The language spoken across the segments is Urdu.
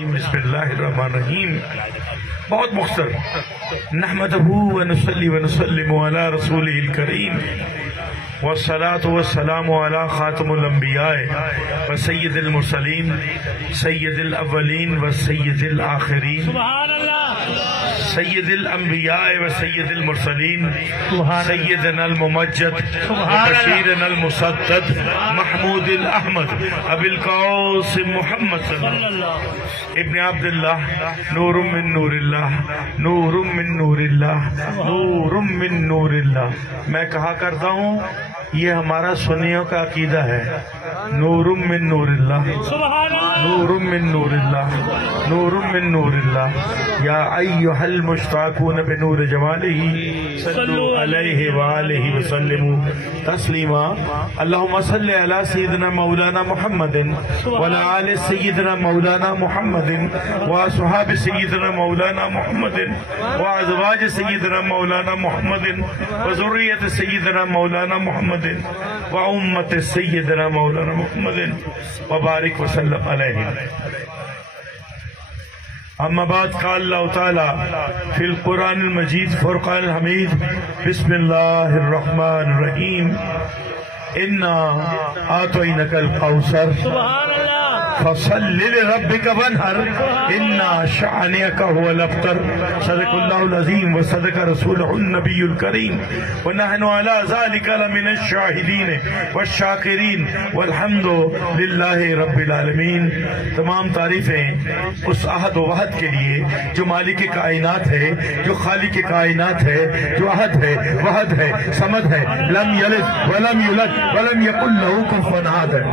بسم اللہ الرحمن الرحیم. بہت مختصر. نحمدہ ونصلی ونسلم علی رسولہ الکریم والصلاة والسلام علی خاتم الانبیاء وسید المرسلین سید الاولین وسید الاخرین سید الانبیاء وسید المرسلین سیدنا الممجد بشیرنا المسدد محمود الاحمد ابی القاسم محمد صلی اللہ علیہ وسلم ابن عبداللہ نور من نور اللہ نور من نور اللہ نور من نور اللہ. میں کہا کرتا ہوں یہ ہمارا سنیوں کا عقیدہ ہے. نور من نور اللہ نور من نور اللہ نور من نور اللہ. یا ایھا المشتاقون بنور جمالہ صلو علیہ وآلہ وسلموا تسلیما. اللہم صل علی سیدنا مولانا محمد وعلی آل سیدنا مولانا محمد واصحاب سیدنا مولانا محمد وازواج سیدنا مولانا محمد وذریۃ سیدنا مولانا محمد وامت سیدنا مولانا محمد وبارک وسلم علیہ. اما بعد قال اللہ تعالی فی القرآن المجید فرقان الحمید بسم اللہ الرحمن الرحیم انا اعطینک الکوثر فصل لربک وانحر ان شانئک هو الابتر. صدق اللہ العظیم وصدق رسولہ النبی الکریم ونحن علی ذلک لمن الشاہدین والشاکرین والحمد للہ رب العالمین. تمام تعریفیں اس احد و وحد کے لیے جو مالک کائنات ہے، جو خالق کائنات ہے، جو احد ہے، وحد ہے، صمد ہے، لم یلد ولم یولد ولم یکن لہ کفوا احد ہے،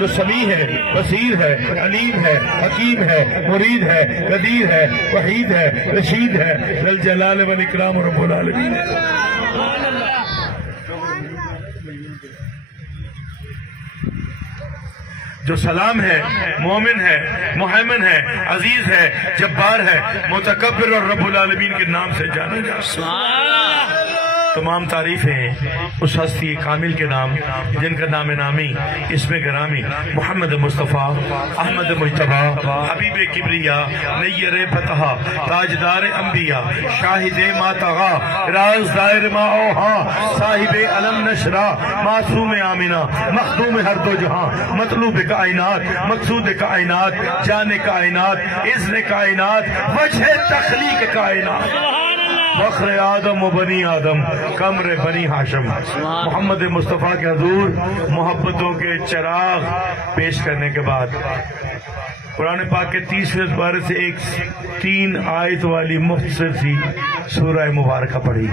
جو سمیع ہے، بصیر ہے، علیم ہے، حکیم ہے، مرید ہے، قدیر ہے، وحید ہے، رشید ہے، ذی الجلال والاکرام رب العالمین. جو سلام ہے، مومن ہے، محمن ہے، عزیز ہے، جبار ہے، متکبر اور رب العالمین کے نام سے جانا جاتا ہے. تمام تعریفیں اس ہستی کامل کے نام جن کا نام نامی اسم گرامی محمد مصطفیٰ احمد مجتبیٰ حبیب کبریا نیر فتح تاجدار انبیاء شاہد ما طغا راز دائر ما اوہا صاحب علم نشرہ معصوم آمنہ مخدوم ہر دو جہاں مطلوب کائنات مقصود کائنات جان کائنات اذن کائنات وجہ تخلیق کائنات فخر آدم و بنی آدم قمر بنی ہاشم. محمد مصطفیٰ کے حضور محبتوں کے چراغ پیش کرنے کے بعد قرآن پاک کے 30ویں پارے سے ایک 3 آیت والی مختصر سی سورہ مبارکہ پڑھی،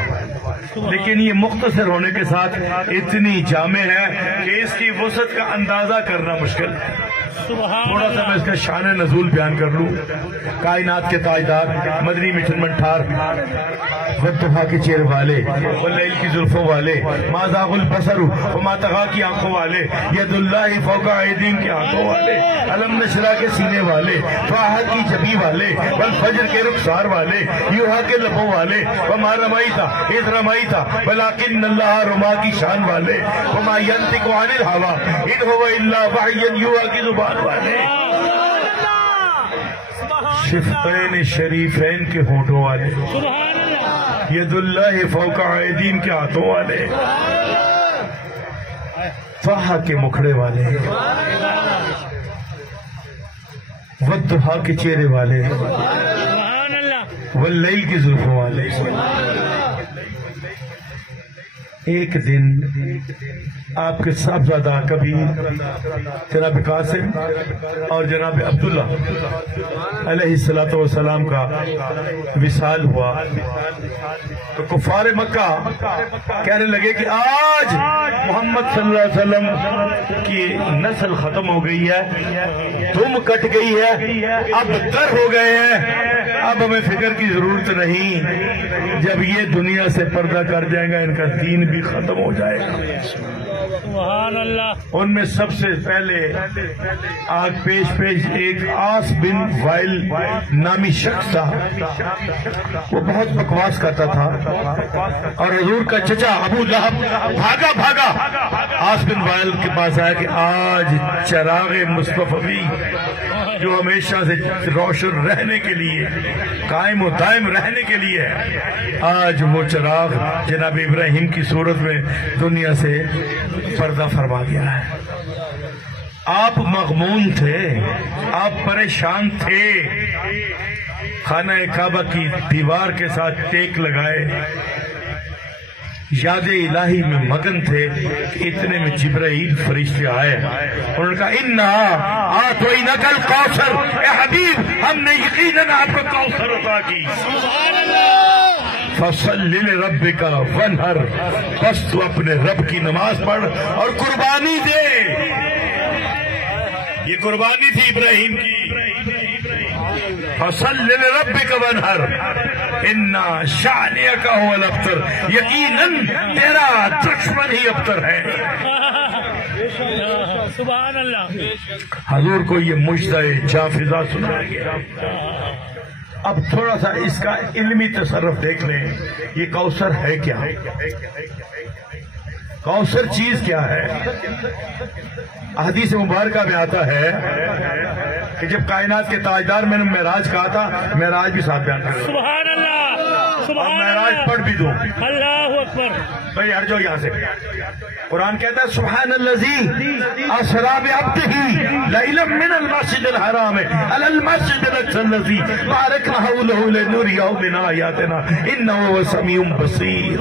لیکن یہ مختصر ہونے کے ساتھ اتنی جامع ہے کہ اس کی وسعت کا اندازہ کرنا مشکل ہے. تھوڑا سا میں اس کا شان نزول بیان کر لوں. کائنات کے تاجدار مدنی مٹھن منٹھار والضحیٰ کے چہرے والے واللیل کی زلفوں والے ما زاغ البصر وما طغیٰ کی آنکھوں والے ید اللہ فوق ایدیہم کے ہاتھوں والے علم نشرہ کے سینے والے طٰہٰ کی جبی والے والفجر کے رخسار والے یوحا کے لبوں والے وما رمیت اذ رمیت ولکن اللہ رما کی شان والے وما ینطق عن الہویٰ ان هو الا وحی یوحا کی زبان والے شفتین شریفین کے ہونٹوں والے ید اللہ فوق ایدیہم کے ہاتھوں والے طٰہٰ کے مکھڑے والے والضحیٰ کے چہرے والے واللیل کی زلفوں والے. ایک دن آپ کے صاحبزادہ کبھی جناب قاسم اور جناب عبداللہ علیہ السلام کا وصال ہوا تو کفار مکہ کہنے لگے کہ آج محمد صلی اللہ علیہ وسلم کی نسل ختم ہو گئی ہے، دم کٹ گئی ہے، اب در ہو گئے ہیں، اب ہمیں فکر کی ضرورت نہیں، جب یہ دنیا سے پردہ کر جائے گا ان کا دین بھی ختم ہو جائے گا. سبحان اللہ. ان میں سب سے پہلے آج پیش ایک آس بن وائل نامی شخص تھا. وہ بہت بکواس کرتا تھا اور حضور کا چچا ابو لہب بھاگا آس بن وائل کے پاس آیا کہ آج چراغ مصطفی جو ہمیشہ سے روشن رہنے کے لیے قائم و دائم رہنے کے لیے آج وہ چراغ جناب ابراہیم کی صورت میں دنیا سے پردہ فرما گیا ہے. آپ مغمون تھے, آپ پریشان تھے, خانہ کعبہ کی دیوار کے ساتھ ٹیک لگائے یاد الہی میں مگن تھے کہ اتنے میں جبرائیل فرشتے آئے. انہوں نے کہا اِنَّا آتَيْنَاكَ الْكَوْثَرَ, اے حبیب ہم نے یقیناً آپ کو کوثر عطا کی. فَصَلِّ لِرَبِّكَ وَانْحَرْ, بس تو اپنے رب کی نماز پڑھ اور قربانی دے. یہ قربانی تھی ابراہیم کی. فَصَلِّ لِرَبِّكَ وَانْحَرْ اِنَّا شَانِئَكَ هُوَ الْأَبْتَرُ, یقیناً تیرا دشمن ہی ابتر ہے. سبحان اللہ. حضور کو یہ مجدہ جافزہ سنایا گیا. اب تھوڑا سا اس کا علمی تصرف دیکھ لیں. یہ کوثر ہے کیا؟ کوثر چیز کیا ہے؟ حدیث مبارکہ میں آتا ہے کہ جب کائنات کے تاجدار میں نے معراج کہا تھا, معراج بھی ساتھ بیان کرو. سبحان اللہ. اور معراج پڑھ بھی دو. اللہ اکبر. بھائی ہٹ جاؤ یہاں سے. قرآن کہتا ہے سبحان الذی اسری بعبدہ لیلا من المسجد الحرام الی المسجد الاقصی الذی بارکنا حولہ لنریہ من آیاتنا انہ هو السمیع البصیر.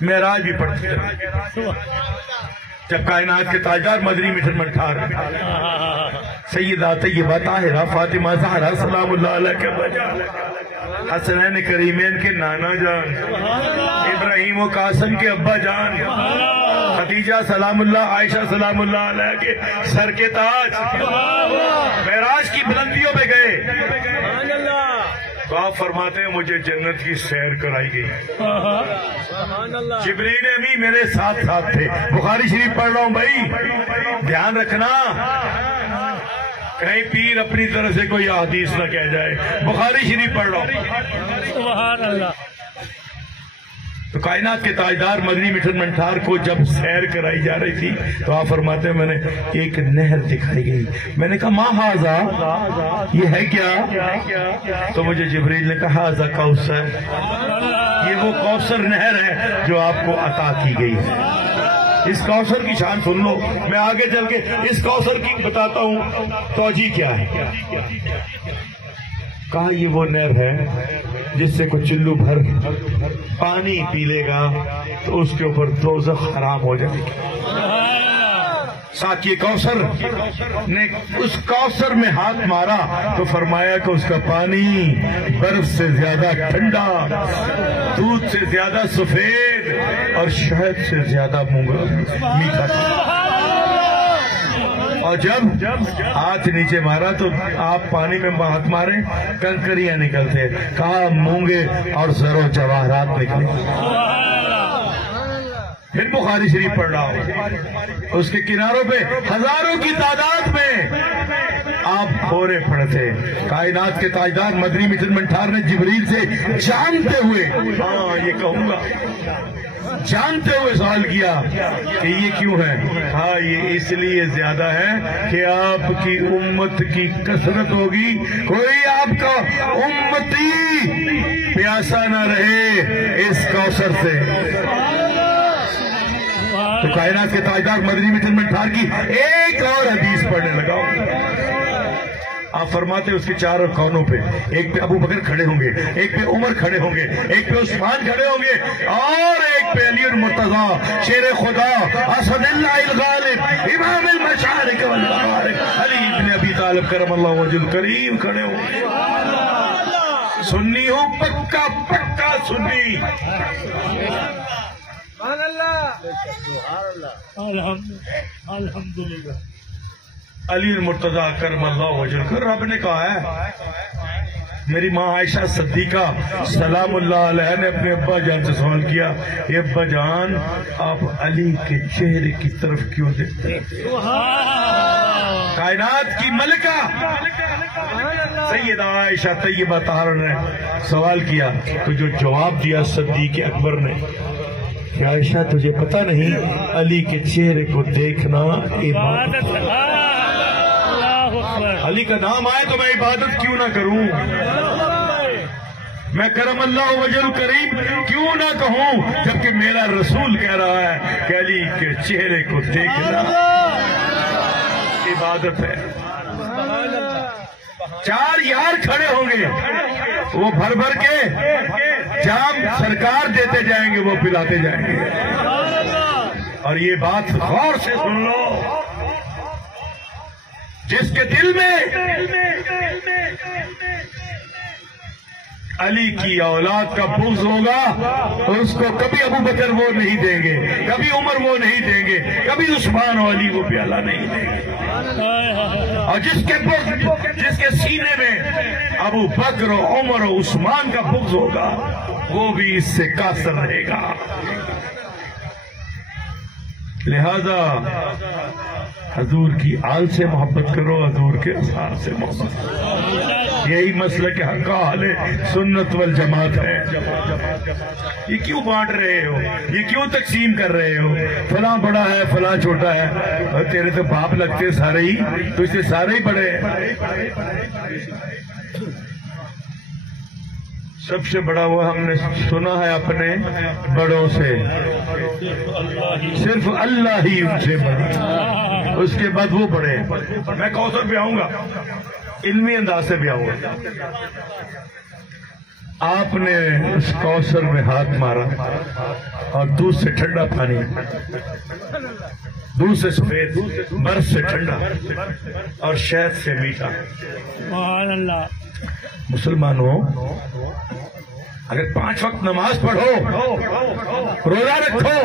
معراج بھی پڑھتے ہیں. جب کائنات کے تاجدار مدنی میٹھن منٹھار سیدہ طیبہ طاہرہ فاطمہ زہرا سلام اللہ علیہ کے بجا, حسنین کریمین کے نانا جان, ابراہیم و قاسم کے ابا جان, خدیجہ سلام اللہ, عائشہ سلام اللہ علیہ کے سر کے تاج معراج کی بلندیوں پہ گئے تو آپ فرماتے ہیں مجھے جنت کی سیر کرائی گئی. جبریل امین میرے ساتھ تھے. بخاری شریف پڑھ رہا ہوں بھائی, دھیان رکھنا کہیں پیر اپنی طرح سے کوئی حدیث نہ کہہ جائے. بخاری شریف پڑھ رہا ہوں. سبحان اللہ. تو کائنات کے تاجدار مدنی میٹھن منٹھار کو جب سیر کرائی جا رہی تھی تو آپ فرماتے ہیں میں نے ایک نہر دکھائی گئی. میں نے کہا ما ھذا, یہ ہے کیا؟ تو مجھے جبریل نے کہا ھذا کوثر, یہ وہ کوثر نہر ہے جو آپ کو عطا کی گئی ہے. اس کوثر کی شان سن لو. میں آگے چل کے اس کوثر کی بتاتا ہوں توجہ کیا ہے. کہا یہ وہ نہر ہے جس سے کوئی چلو بھر پانی پی لے گا تو اس کے اوپر دوزخ حرام ہو جائے گی. ساقی کوثر نے اس کوثر میں ہاتھ مارا تو فرمایا کہ اس کا پانی برف سے زیادہ ٹھنڈا, دودھ سے زیادہ سفید اور شہد سے زیادہ میٹھا تھا. اور جب ہاتھ نیچے مارا تو آپ پانی میں ہاتھ مارے کنکریاں نکلتے. کہا مونگے اور زر و جواہرات نکلے. پھر بخاری شریف پڑھ رہا ہوں, اس کے کناروں پہ ہزاروں کی تعداد میں آپ پھورے پڑتے. کائنات کے تاجدار مدنی میٹھن منٹھار نے جبریل سے جانتے ہوئے, ہاں یہ کہوں گا, جانتے ہوئے سوال کیا کہ یہ کیوں ہے؟ ہاں یہ اس لیے زیادہ ہے کہ آپ کی امت کی کثرت ہوگی, کوئی آپ کا امتی پیاسا نہ رہے اس کوثر سے. تو کائنات کے تاجدار مدنی میٹھن منٹھار کی ایک اور حدیث پڑھنے لگا. آپ فرماتے اس کے چاروں کونوں پہ ایک پہ ابو بکر کھڑے ہوں گے, ایک پہ عمر کھڑے ہوں گے, ایک پہ عثمان کھڑے ہوں گے, اور ایک پہ علی المرتضیٰ شیر خدا اسد اللہ الغالب امام المشارق والمغارب علی ابن ابی طالب کرم اللہ وجہ الکریم کھڑے ہوں گے. سنی ہوں پکا پکا سنی. الحمدللہ. علی المرتضیٰ کرم اللہ وجہ, رب نے کہا ہے میری ماں عائشہ صدیقہ سلام اللہ علیہ نے اپنے ابا جان سے سوال کیا، اے ابا جان آپ علی کے چہرے کی طرف کیوں دیکھتے ہیں؟ کائنات کی ملکہ سیدہ عائشہ طیبہ طاہرہ نے سوال کیا تو جو جواب دیا صدیق اکبر نے کہ عائشہ تجھے پتہ نہیں علی کے چہرے کو دیکھنا عبادت ہے، علی کا نام آئے تو میں عبادت کیوں نہ کروں، میں کرم اللہ وجل کریم کیوں نہ کہوں، جبکہ میرا رسول کہہ رہا ہے کہ علی کے چہرے کو دیکھنا عبادت ہے۔ 4 یار کھڑے ہوں گے، وہ بھر بھر کے جام سرکار دیتے جائیں گے، وہ پلاتے جائیں گے۔ اور یہ بات غور سے سن لو، جس کے دل میں علی کی اولاد کا بغض ہوگا اس کو کبھی ابو بکر وہ نہیں دیں گے، کبھی عمر وہ نہیں دیں گے، کبھی عثمان و علی وہ پیالہ نہیں دیں گے۔ اور جس کے سینے میں ابو بکر و عمر و عثمان کا بغض ہوگا وہ بھی اس سے قاصر رہے گا۔ لہذا حضور کی آل سے محبت کرو، حضور کے اصحاب سے محبت کرو، یہی مسلک حق اہل سنت والجماعت ہے۔ یہ کیوں بانٹ رہے ہو، یہ کیوں تقسیم کر رہے ہو، فلاں بڑا ہے فلاں چھوٹا ہے، اور تیرے تو باپ لگتے سارے ہی، تو اس سے سارے ہی بڑے ہیں۔ سب سے بڑا وہ ہم نے سنا ہے اپنے بڑوں سے، صرف اللہ ہی ان سے بڑا، اس کے بعد وہ بڑے۔ میں کوثر پہ آؤں گا، علمی انداز سے بھی آؤں گا۔ آپ نے اس کوثر میں ہاتھ مارا اور دودھ سے ٹھنڈا پانی، دودھ سے سفید، برف سے ٹھنڈا اور شہد سے میٹھا۔ سبحان اللہ۔ مسلمانوں، اگر 5 وقت نماز پڑھو، روزہ رکھو،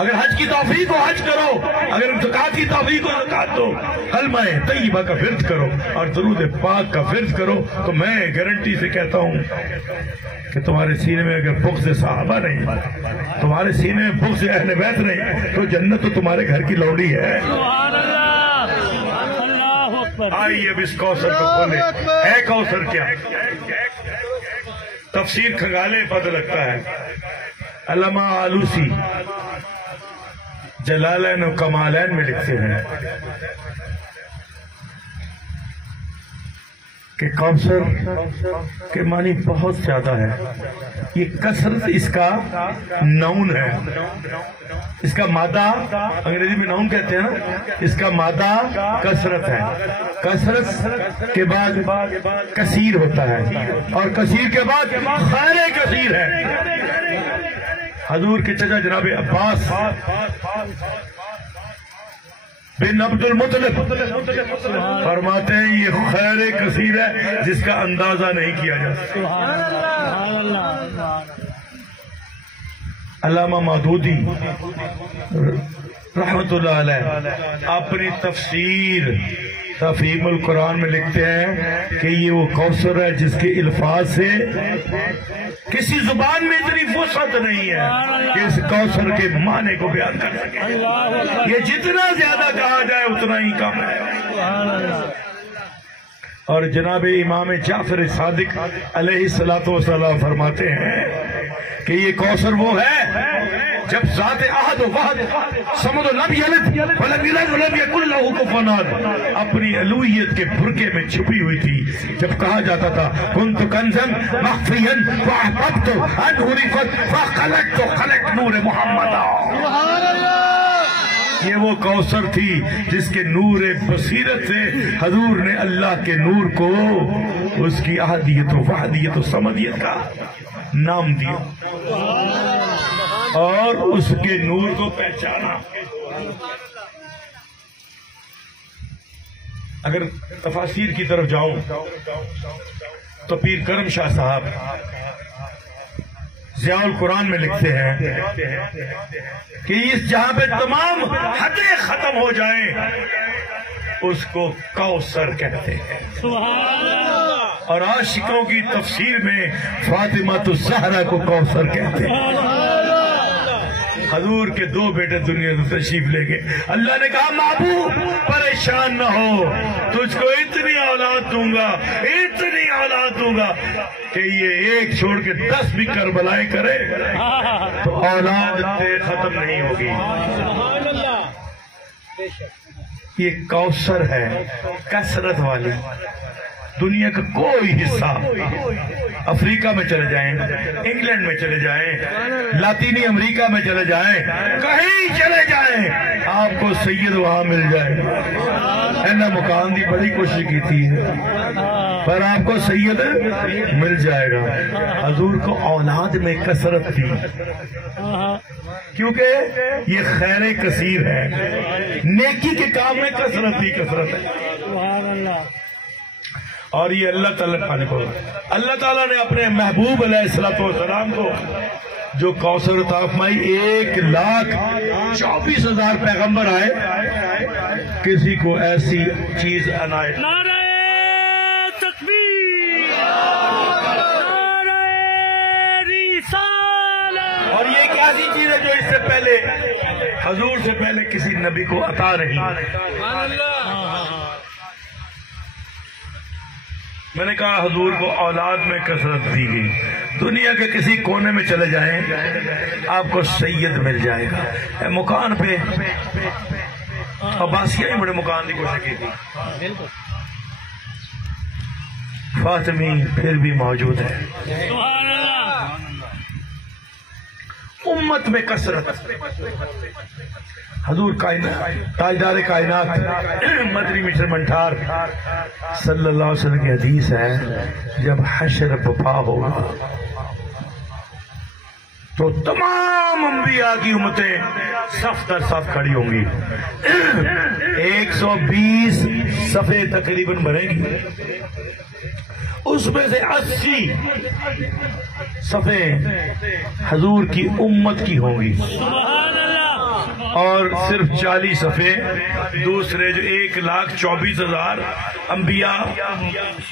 اگر حج کی توفیق ہو حج کرو، اگر زکات کی توفیق ہو زکات دو، کلمہ طیبہ کا ورد کرو اور درود پاک کا ورد کرو، تو میں گارنٹی سے کہتا ہوں کہ تمہارے سینے میں اگر بغض صحابہ نہیں، تمہارے سینے میں بغض اہل بیت نہیں، تو جنت تو تمہارے گھر کی لوڑی ہے۔ آئیے اب اس کوثر کو کھولے۔ ہے کوثر کیا؟ تفسیر کھنگالے پتہ لگتا ہے۔ علامہ آلوسی جلالین و کمالین میں لکھتے ہیں کہ کوثر کے معنی بہت زیادہ ہے۔ یہ کثرت اس کا نون ہے، اس کا مادہ انگریزی میں نون کہتے ہیں نا، اس کا مادہ کثرت ہے۔ کثرت کے بعد کثیر ہوتا ہے اور کثیر کے بعد خیر کثیر ہے۔ حضور کے چچا جناب عباس بن عبد المطلب فرماتے ہیں یہ خیر کثیر ہے جس کا اندازہ نہیں کیا جا سکتا۔ علامہ مودودی رحمت اللہ علیہ اپنی تفسیر تفہیم القرآن میں لکھتے ہیں کہ یہ وہ کوثر ہے جس کے الفاظ سے کسی زبان میں اتنی وسعت نہیں ہے کہ اس کوثر کے معنی کو بیان کر سکے۔ یہ جتنا زیادہ کہا جائے اتنا ہی کم ہے۔ اور جناب امام جعفر صادق علیہ السلام فرماتے ہیں کہ یہ کوثر وہ ہے جب ذات احد و واحد صمد لم یلد ولم یولد ولم یکن لہ کفوا احد اپنی الوہیت کے برقعے میں چھپی ہوئی تھی۔ جب کہا جاتا تھا کنت کنزا مخفیا فاحببت ان عرفت فخلقت خلق نور محمد۔ یہ وہ کوثر تھی جس کے نور بصیرت سے حضور نے اللہ کے نور کو اس کی احدیت و وحدیت و صمدیت کا نام دیا اور اس کے نور کو پہچانا۔ اگر تفاسیر کی طرف جاؤں تو پیر کرم شاہ صاحب ضیاء القرآن میں لکھتے ہیں کہ اس جہاں پہ تمام حدیں ختم ہو جائیں اس کو کوثر کہتے ہیں۔ اور عاشقوں کی تفسیر میں فاطمہ الزہرا کو کوثر کہتے ہیں۔ حضور کے 2 بیٹے دنیا سے تشریف لے گئے، اللہ نے کہا محبوب پریشان نہ ہو، تجھ کو اتنی اولاد دوں گا، اتنی اولاد دوں گا کہ یہ ایک چھوڑ کے 10 بھی کربلائیں کرے تو اولاد ختم نہیں ہوگی۔ یہ کوثر ہے کثرت والی۔ دنیا کا کوئی حصہ، افریقہ میں چلے جائیں، انگلینڈ میں چلے جائیں، لاطینی امریکہ میں چلے جائیں، کہیں چلے جائیں، آپ کو سید وہاں مل جائے گا۔ اینا مکان دی بڑی کوشش کی تھی پر آپ کو سید مل جائے گا۔ حضور کو اولاد میں کثرت تھی کیونکہ یہ خیر کثیر ہے، نیکی کے کام میں کثرت ہی کثرت ہے۔ اور یہ اللہ تعالیٰ پانے کو اللہ تعالیٰ نے اپنے محبوب علیہ السلام کو جو کوثر عطا فرمائی، 1,24,000 پیغمبر آئے، کسی کو ایسی چیز عنایت۔ نعرہ تکبیر، نعرہ رسالت۔ اور یہ ایک ایسی چیز ہے جو اس سے پہلے حضور سے پہلے کسی نبی کو عطا رہی۔ میں نے کہا حضور کو اولاد میں کثرت دی گئی۔ دنیا کے کسی کونے میں چلے جائیں آپ کو سید مل جائے گا۔ مکان پہ عباسیہ ہی بڑے مکان کی کوشش کی تھی، فاطمی پھر بھی موجود ہے۔ امت میں کثرت، حضور کائنات تاجدار کائنات مدنی مشر منٹھار صلی اللہ علیہ وسلم کی حدیث ہے، جب حشر بپا ہوگا تو تمام انبیاء کی امتیں صف در صف کھڑی ہوں گی، 120 صفیں تقریباً بنیں گی، اس میں سے 80 صفیں حضور کی امت کی ہوں گی اور صرف 40 صفیں دوسرے جو 1,24,000 انبیاء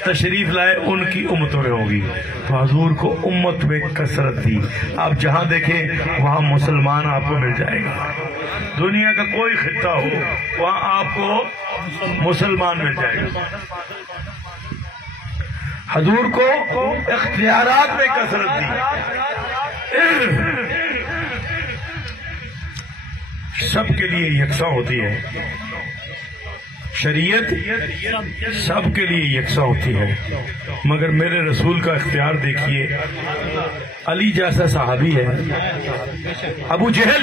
تشریف لائے ان کی امتوں میں ہوگی۔ تو حضور کو امت میں کثرت تھی، آپ جہاں دیکھیں وہاں مسلمان آپ کو مل جائے گا، دنیا کا کوئی خطہ ہو وہاں آپ کو مسلمان مل جائے گا۔ حضور کو اختیارات میں کثرت تھی، سب کے لیے یکساں ہوتی ہے، شریعت سب کے لیے یکساں ہوتی ہے، مگر میرے رسول کا اختیار دیکھیے۔ علی جیسا صحابی ہے، ابو جہل،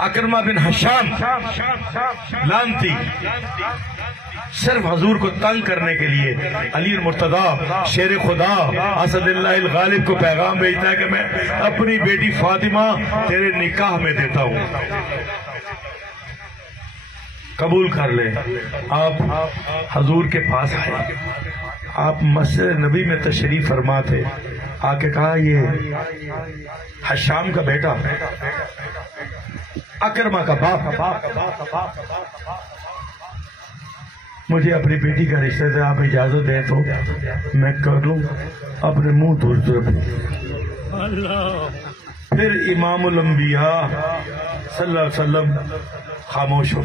اکرمہ بن حشام لانتی، صرف حضور کو تنگ کرنے کے لیے علی المرتضیٰ شیر خدا اسد اللہ الغالب کو پیغام بھیجتا ہے کہ میں اپنی بیٹی فاطمہ تیرے نکاح میں دیتا ہوں، قبول کر لے۔ آپ حضور کے پاس آئے، آپ مسجد نبی میں تشریف فرما تھے، آ کے کہا یہ حشام کا بیٹا، اکرمہ کا باپ، مجھے اپنی بیٹی کا رشتہ سے آپ اجازت دیں تو میں کر لوں، اپنے منہ دور دور۔ پھر امام الانبیاء صلی اللہ علیہ وسلم خاموش ہو،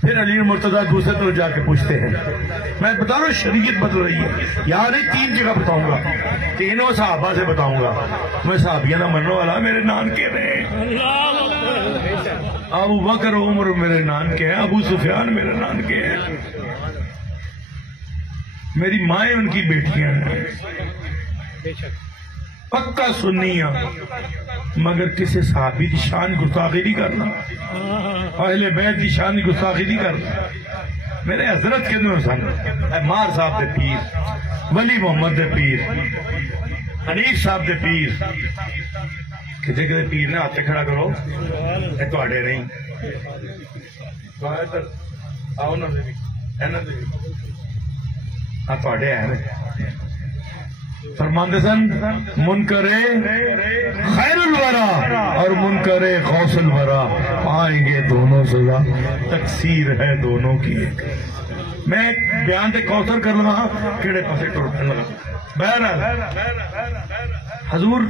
پھر علی المرتضیٰ دوسرے طرف جا کے پوچھتے ہیں، میں بتا رہا ہوں شریعت بدل رہی ہے، یہاں نہیں 3 جگہ بتاؤں گا، تینوں صحابہ سے بتاؤں گا، میں صحابیہ نہ مرنے والا میرے نان کے رہے، ابو بکر عمر میرے نان کے ہیں، ابو سفیان میرے نان کے ہیں، میری مائیں ان کی بیٹیاں ہیں، پکا سنیاں، مگر کسی صحابی دی شان گستاخی نہیں کرنا، اہل بیت دی شان گستاخی نہیں کرنا۔ میرے حضرت کے دنوں سن مار صاحب دے پیر، ولی محمد دے پیر، حنیف صاحب دے پیر، کتے کتے پیر نے ہاتھ کھڑا کرو، اے تو آڑے نہیں آؤ نا دے بھی ہاں تو آڑے ہیں فرماندے سن، منکر خیر الورا اور منکر غوث الورا پائیں گے دونوں سزا، تقصیر ہے دونوں کی ایک۔ میں بیان تے کوثر کر لگا کیڑے پاسے ٹرٹن لگا. بہرحال حضور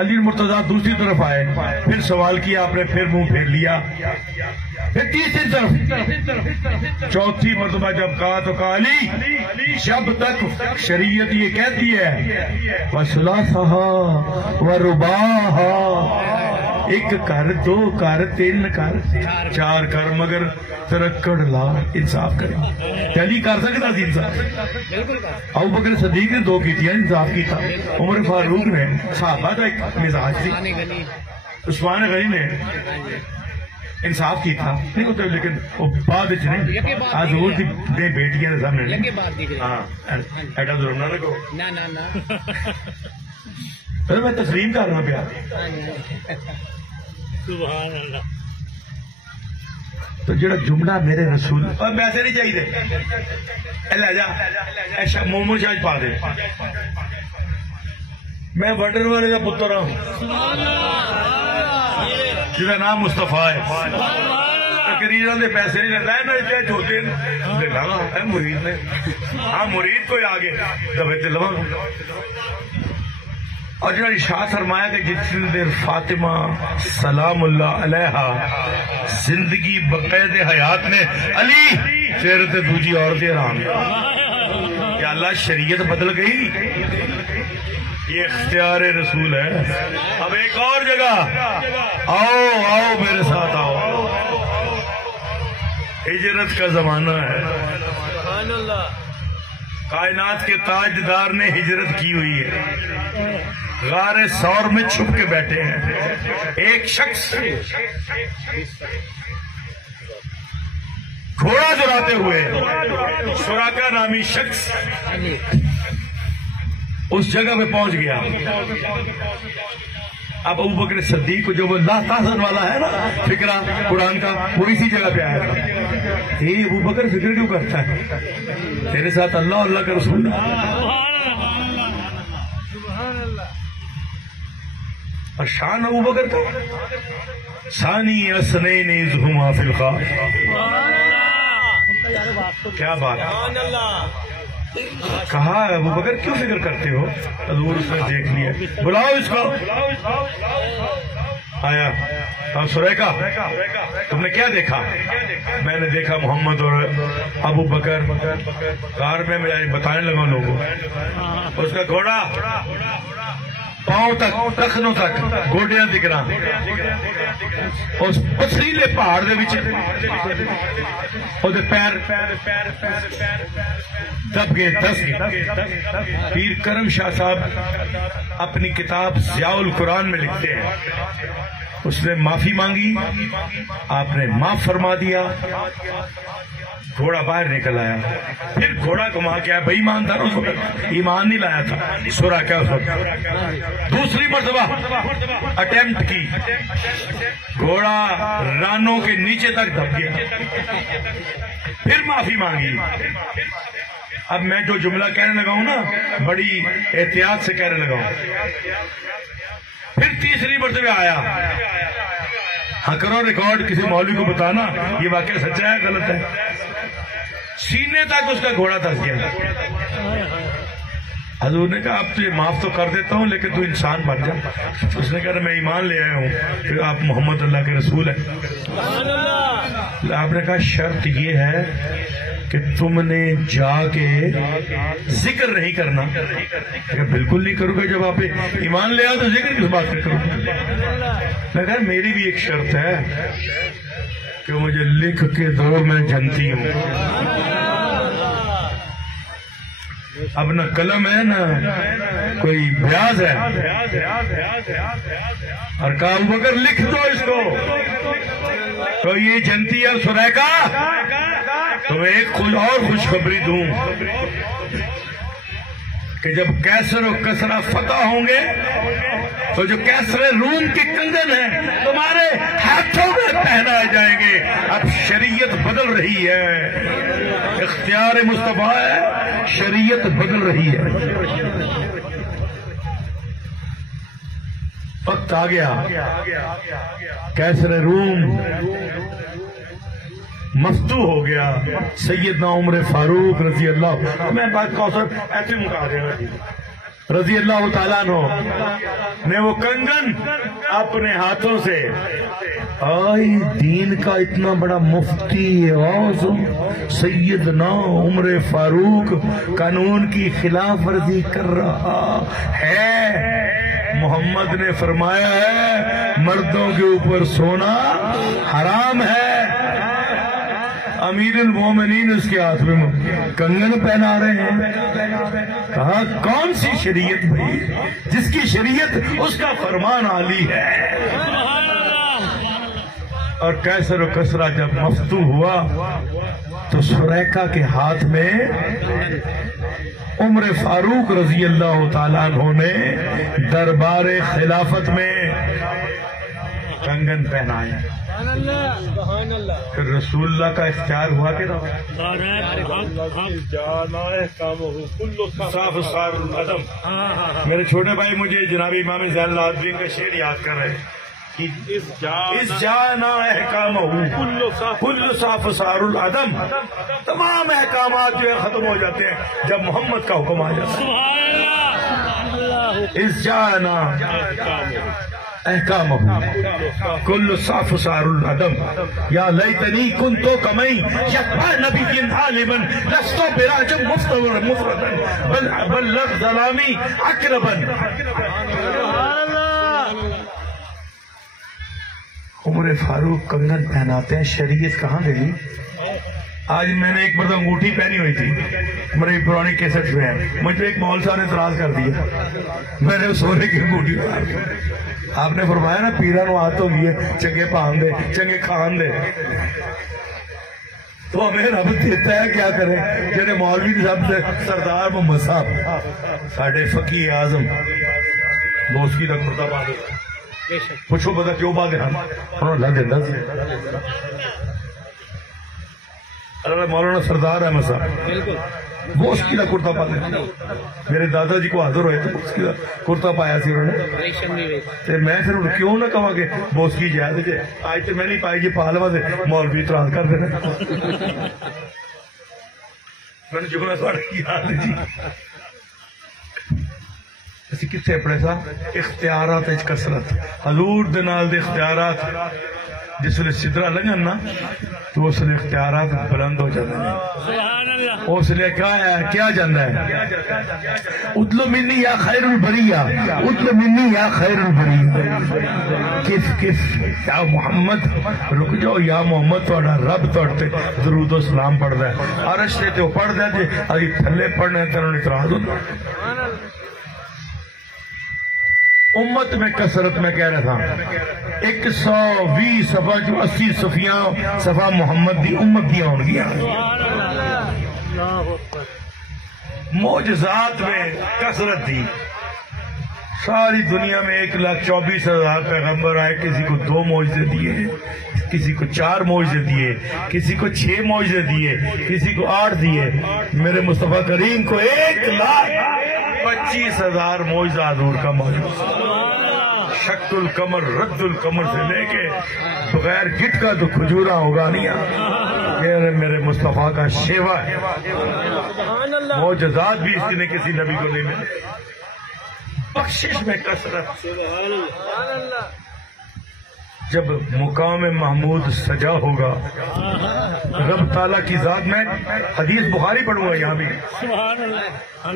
علی مرتضیٰ دوسری طرف آئے, پھر سوال کیا آپ نے, پھر منہ پھیر لیا, پھر تیسری طرف چوتھی مرتبہ جب کہا تو کہا علی جب تک شریعت یہ کہتی ہے وَثُلَاثَهَا وَرُبَاعَهَا, ایک کر, دو کر, تین کر, چار کر, مگر ترکڑ لا, انصاف کرے. علی کر سکتا تھی انصاف, ابوبکر صدیق نے دو کی تھی, انصاف کی تھا. عمر فاروق نے, صحابہ کا ایک مزاج تھی, عثمان غنی نے انصاف کی تھا نہیں ہوتا, لیکن وہ بعد نہیں آج حضور دی دے بیٹیاں نے سامنے ہاں ایڈا ضرور نہ لگو میں تسلیم کر رہا پیا. سبحان اللہ. تو جڑا جملہ میرے رسول اور ویسے نہیں چاہیے لے جا مومن شاہ پا دے, میں ونڈر والے کا پتر ہوں جہاں نام مصطفیٰ ہے, تقریروں کے پیسے نہیں لینا ہے, چھوٹے لینا مرید نے, ہاں مرید کوئی آگے دبے تے لوا. اور جنہوں نے ارشاد فرمایا کہ جتنی دیر فاطمہ سلام اللہ علیہا زندگی بقید حیات نے علی تیرے تے دوجی عورتیں آرام یا اللہ شریعت بدل گئی, یہ اختیار رسول ہے. اب ایک اور جگہ آؤ آؤ میرے ساتھ آؤ, ہجرت کا زمانہ ہے, کائنات کے تاجدار نے ہجرت کی ہوئی ہے, غار ثور میں چھپ کے بیٹھے ہیں. ایک شخص گھوڑا چراتے ہوئے, سراقہ نامی شخص اس جگہ پہ پہنچ گیا. اب ابوبکر صدیق کو جو وہ لا تحزن والا ہے نا فکرہ قرآن کا, وہ اسی جگہ پہ آیا تھا. یہ ابوبکر فکر کیوں کرتا ہے, تیرے ساتھ اللہ اور اللہ کا رسول ہے. اور شان ابوبکر کا ثانی اثنین اذ ہما فی الغار, کیا بات ہے. کہا ابوبکر کیوں فکر کرتے ہو, حضور اس نے دیکھ لیا, بلاؤ اس کو. آیا سریقہ تم نے کیا دیکھا؟ میں نے دیکھا محمد اور ابوبکر غار میں بتانے لگا لوگوں, اس کا گھوڑا پاؤں تک ٹخنوں تک گوڈیاں دکھ رہا, اس پتھریلے پہاڑ دے وچ پیر دب گئے, دس گئے. پیر کرم شاہ صاحب اپنی کتاب ضیاء القرآن میں لکھتے ہیں, اس نے معافی مانگی, آپ نے معاف فرما دیا, گھوڑا باہر نکل آیا. پھر گھوڑا گھما کے آیا, بھائی ایمان تھا اس وقت, ایمان نہیں لایا تھا, سورا کیا اس وقت. دوسری مرتبہ اٹیمپٹ کی, گھوڑا رانوں کے نیچے تک دب گیا, پھر معافی مانگی. اب میں جو جملہ کہنے لگا ہوں نا بڑی احتیاط سے کہنے لگا ہوں. پھر تیسری مرتبہ آیا, ہاں کرو ریکارڈ, کسی مولوی کو بتانا یہ واقعہ سچا ہے غلط ہے. سینے تک اس کا گھوڑا دھس گیا. حضور نے کہا اب تو یہ معاف تو کر دیتا ہوں لیکن تو انسان بن جا. اس نے کہا میں ایمان لے آیا ہوں کہ آپ محمد اللہ کے رسول ہیں. آپ نے کہا شرط یہ ہے کہ تم نے جا کے ذکر نہیں کرنا. بالکل نہیں کروں گا, جب آپ ایمان لے آؤ تو ذکر کس بات کروں. میں کہا میری بھی ایک شرط ہے کہ مجھے لکھ کے دو, میں جنتی ہوں. اب نہ قلم ہے نہ کوئی بیاض ہے, اور کہا ابوبکر لکھ دو اس کو. تو یہ جنتی ہے سریقہ, تمہیں ایک اور خوشخبری دوں کہ جب کیسر و کسرا فتح ہوں گے تو جو کیسر روم کے کنگن ہیں تمہارے ہاتھوں میں پہنائے جائیں گے. اب شریعت بدل رہی ہے, اختیار مصطفیٰ ہے, شریعت بدل رہی ہے. وقت آ گیا, کیسر روم مفتو ہو گیا سیدنا عمر فاروق رضی اللہ، میں بات کوثر ایسے مکا دیا رضی اللہ تعالیٰ عنہ نے وہ کنگن اپنے ہاتھوں سے، آئی دین کا اتنا بڑا مفتی اعظم سیدنا عمر فاروق قانون کی خلاف ورزی کر رہا ہے، محمد نے فرمایا ہے مردوں کے اوپر سونا حرام ہے، امیر المومنین اس کے ہاتھ میں کنگن پہنا رہے ہیں، کہا کون سی شریعت بھائی جس کی شریعت اس کا فرمان عالی ہے۔ اور کیسر و کسرا جب مفتو ہوا تو سریقہ کے ہاتھ میں عمر فاروق رضی اللہ تعالیٰ عنہ نے دربار خلافت میں کنگن پہنایا، پھر رسول اللہ کا اختیار ہوا کہ نہ؟ میرے چھوٹے بھائی مجھے جناب امام زین العابدین کا شعر یاد کر رہے ہیں، اس جانا احکامہ کل صاف سار العدم، تمام احکامات جو ہے ختم ہو جاتے ہیں جب محمد کا حکم آ جاتا ہے۔ اس جانا احکامہ کل صاف سار العدم، یا لیتنی کنتو کمئی یکبا نبی عالما لستو براجم مفردا بل لغ ظلامی اقربا۔ عمر فاروق کنگن پہناتے ہیں، شریعت کہاں گئی؟ آج میں نے ایک مرتبہ انگوٹھی پہنی ہوئی تھی، میری پرانی کیسٹ میں ہے، مجھے ایک مول صاحب نے اعتراض کر دیا، میں نے سونے کی انگوٹھی اتار دی۔ آپ نے فرمایا نا پیرا نو ہاتھ ہو گئی چنگے پان دے چنگے کھان دے، تو ہمیں رب دیتا ہے کیا کریں؟ جنہیں مولوی صاحب سے سردار محمد صاحب ساڈے فقیہ اعظم موسیقی کا کرتا پا دے، پوچھو پتا کیوں پا دے مولانا سردار احمد صاحب وہ اس کی کرتا پا دے، میرے دادا جی کو حاضر ہوئے تو اس کی کرتا پایا سی انہوں نے، میں پھر کیوں نہ کہا کہ بوس کی جائے تھے آج تو میں نہیں پائی جی پالوا سے مولوی اعتراض کر دینا میں نے جملہ ساڑھے یاد جی اسی کتنے پڑے سا اختیارات کسرت حضور دے نال دے اختیارات جس نے سدرا لگن نا تو اس نے اختیارات بلند ہو جاتے ہیں، اس لیے کیا جاندہ ہے اطلب منی یا خیر البریہ، اطلب منی یا خیر البریہ، کف یا محمد رک جاؤ، یا محمد توڑا رب توڑتے درود و سلام پڑھ دے عرش تے وہ پڑھ دے جے ابھی تھلے پڑھنے تنہوں نے اعتراض ہوتا۔ امت میں کثرت میں کہہ رہا تھا 120 صفحہ جو 80 صفحہ محمد دی امت دیا ہوں گیا، معجزات میں کثرت تھی، ساری دنیا میں 1,24,000 پیغمبر آئے، کسی کو 2 معجزے دیے، کسی کو 4 معجزے دیے، کسی کو 6 معجزے دیے، کسی کو 8 دیے، میرے مصطفیٰ کریم کو 1,25,000 معجزہ حضور کا موجود، شق القمر رد القمر سے لے کے بغیر گٹ کا تو کھجورا ہوگا نہیں، میرے مصطفیٰ کا شیوا ہے، معجزات بھی اس نے کسی نبی کو نہیں ملے، بخشش میں کثرت۔ جب مقام محمود سجا ہوگا رب تعالیٰ کی ذات میں، حدیث بخاری پڑھوں گا یہاں بھی،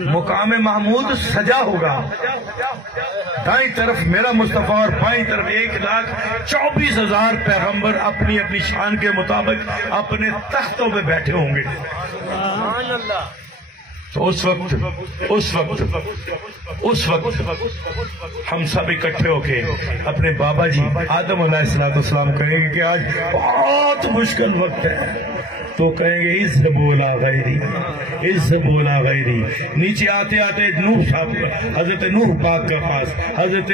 مقام محمود سجا ہوگا، دائیں طرف میرا مصطفیٰ اور بائیں طرف 1,24,000 پیغمبر اپنی اپنی شان کے مطابق اپنے تختوں پہ بیٹھے ہوں گے، تو اس وقت ہم سب اکٹھے ہو کے اپنے بابا جی آدم علیہ السلام کہیں گے کہ آج بہت مشکل وقت ہے، تو کہیں گے اذهبوا الی غیری، نیچے آتے آتے نوح صاحب حضرت نوح پاک کے پاس، حضرت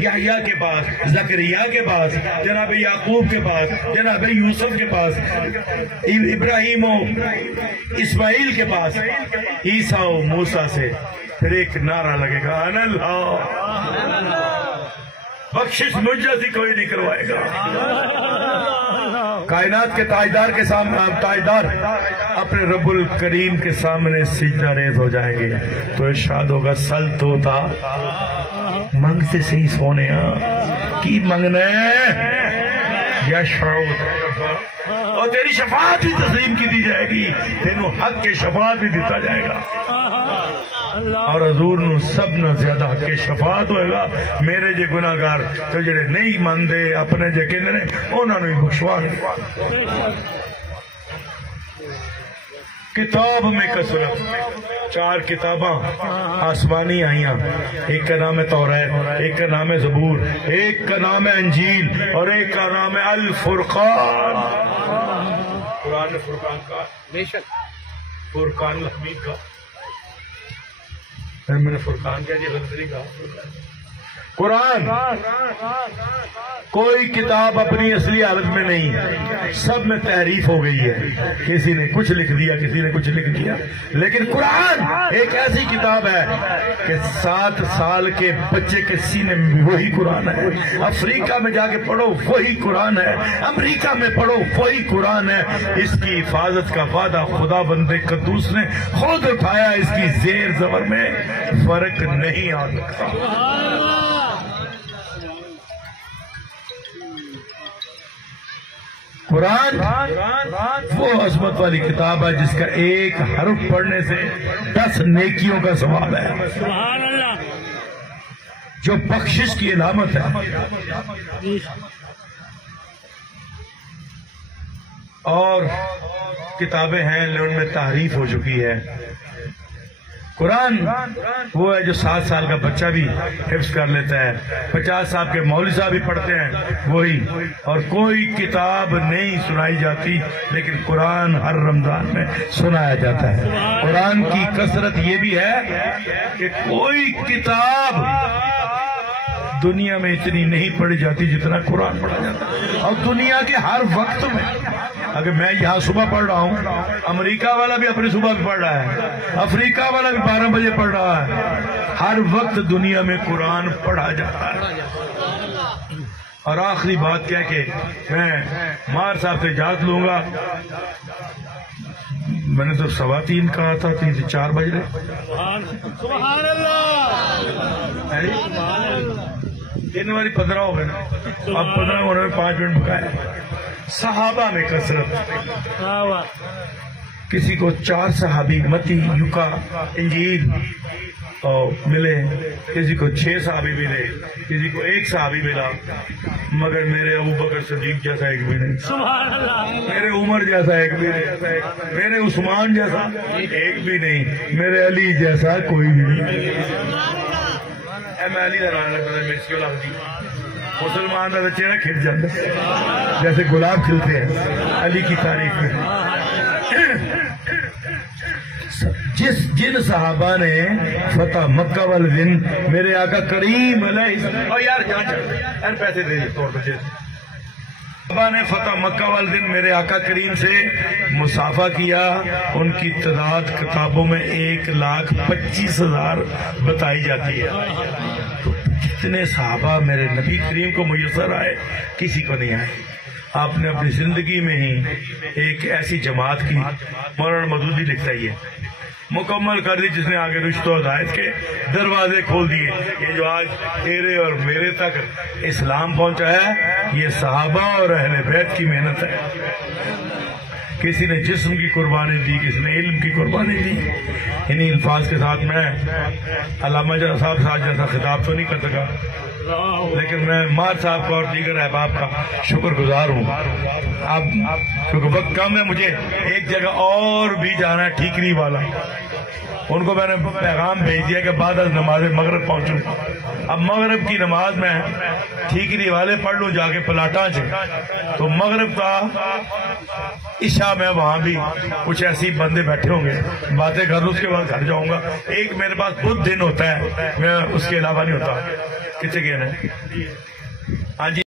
یحییٰ کے پاس، زکریا کے پاس، جناب یعقوب کے پاس، جناب یوسف کے پاس، ابراہیم و اسماعیل کے پاس، عیسیٰ و موسیٰ سے پھر ایک نعرہ لگے گا انا اللہ، بخشش مجھ جیسی کوئی نہیں کروائے گا، کائنات کے تاجدار کے سامنے تاجدار اپنے رب الکریم کے سامنے سجدہ ریز ہو جائیں گے تو ارشاد ہوگا سل تو تھا منگتے صحیح سونے کی منگنا ہے یا اور تیری شفاعت بھی تسلیم کی دی جائے گی تینوں حق کے شفاعت بھی دیتا جائے گا اور حضور نو سب نہ زیادہ حق کے شفاعت ہوئے گا میرے جے گناہگار تو جڑے نہیں ماندے اپنے جے کہنے نے انہوں نے بخشوان کتاب میں کثرت 4 کتاباں آسمانی آئیاں ایک کا نام ہے توریت ایک کا نام ہے زبور ایک کا نام ہے انجیل اور ایک کا نام ہے الفرقان قرآن نے فرقان کا بے شک فرقان الحمید کا میں نے فرقان کیا جی غلط نہیں کہا قرآن کوئی کتاب اپنی اصلی حالت میں نہیں سب میں تحریف ہو گئی ہے کسی نے کچھ لکھ دیا کسی نے کچھ لکھ دیا لیکن قرآن ایک ایسی کتاب ہے کہ 7 سال کے بچے کے سینے میں وہی قرآن ہے افریقہ میں جا کے پڑھو وہی قرآن ہے امریکہ میں پڑھو وہی قرآن ہے اس کی حفاظت کا وعدہ خدا بندے قدوس نے خود اٹھایا اس کی زیر زبر میں فرق نہیں آ سکتا قرآن وہ عظمت والی کتاب ہے جس کا ایک حرف پڑھنے سے 10 نیکیوں کا ثواب ہے سبحان اللہ جو بخشش کی علامت ہے اور کتابیں ہیں ان میں تحریف ہو چکی ہے قرآن وہ ہے جو 7 سال کا بچہ بھی حفظ کر لیتا ہے 50 صاحب کے مولوی صاحب بھی پڑھتے ہیں وہی اور کوئی کتاب نہیں سنائی جاتی لیکن قرآن ہر رمضان میں سنایا جاتا ہے قرآن کی کثرت یہ بھی ہے کہ کوئی کتاب دنیا میں اتنی نہیں پڑھی جاتی جتنا قرآن پڑھا جاتا ہے اور دنیا کے ہر وقت میں اگر میں یہاں صبح پڑھ رہا ہوں امریکہ والا بھی اپنی صبح بھی پڑھ رہا ہے افریقہ والا بھی 12 بجے پڑھ رہا ہے ہر وقت دنیا میں قرآن پڑھا جاتا ہے اور آخری بات کیا کہ میں مار صاحب سے اجازت لوں گا میں نے تو 3:15 کہا تھا 3 سے 4 بج رہے سبحان اللہ 3 باری 15 ہو گئے نا اب 15 ہونے میں 5 منٹ بکایا صحابہ میں کثرت کسی کو 4 صحابی متی یوکا انجیل ملے کسی کو 6 صحابی ملے کسی کو 1 صحابی ملا مگر میرے ابو بکر صدیق جیسا ایک بھی نہیں سبحان اللہ میرے عمر جیسا ایک بھی نہیں میرے عثمان جیسا ایک بھی نہیں میرے علی جیسا کوئی بھی نہیں میں علی کا نام رکھتا میرے سے مسلمان کا چہرہ کھل جاتا ہے جیسے گلاب کھلتے ہیں علی کی تعریف میں جن صحابہ نے فتح مکہ والدن میرے آقا کریم علیہ اور یار جہاں چاہتے پیسے دے طور پر صحابہ نے فتح مکہ والدن میرے آقا کریم سے مصافحہ کیا ان کی تعداد کتابوں میں 1,25,000 بتائی جاتی ہے تو جتنے صحابہ میرے نبی کریم کو میسر آئے کسی کو نہیں آئے آپ نے اپنی زندگی میں ہی ایک ایسی جماعت کی مولانا مودودی لکھتا ہی ہے مکمل کر دی جس نے آگے رشتہ و ہدایت کے دروازے کھول دیے یہ جو آج تیرے اور میرے تک اسلام پہنچا ہے یہ صحابہ اور اہل بیت کی محنت ہے کسی نے جسم کی قربانی دی کسی نے علم کی قربانی دی انہی الفاظ کے ساتھ میں علامہ جان صاحب ساتھ جیسا خطاب تو نہیں کر سکا لیکن میں مار صاحب کا اور دیگر احباب کا شکر گزار ہوں اب کیونکہ وقت کم ہے مجھے ایک جگہ اور بھی جانا ہے ٹھیکری والا ان کو میں نے پیغام بھیج دیا کہ بعد از نماز مغرب پہنچوں اب مغرب کی نماز میں ٹھیکری والے پڑھ لوں جا کے پلاٹاں سے تو مغرب کا عشاء میں وہاں بھی کچھ ایسی بندے بیٹھے ہوں گے باتیں کر لوں اس کے بعد گھر جاؤں گا ایک میرے پاس خود دن ہوتا ہے میں اس کے علاوہ نہیں ہوتا کتنے گئے ہیں ہاں جی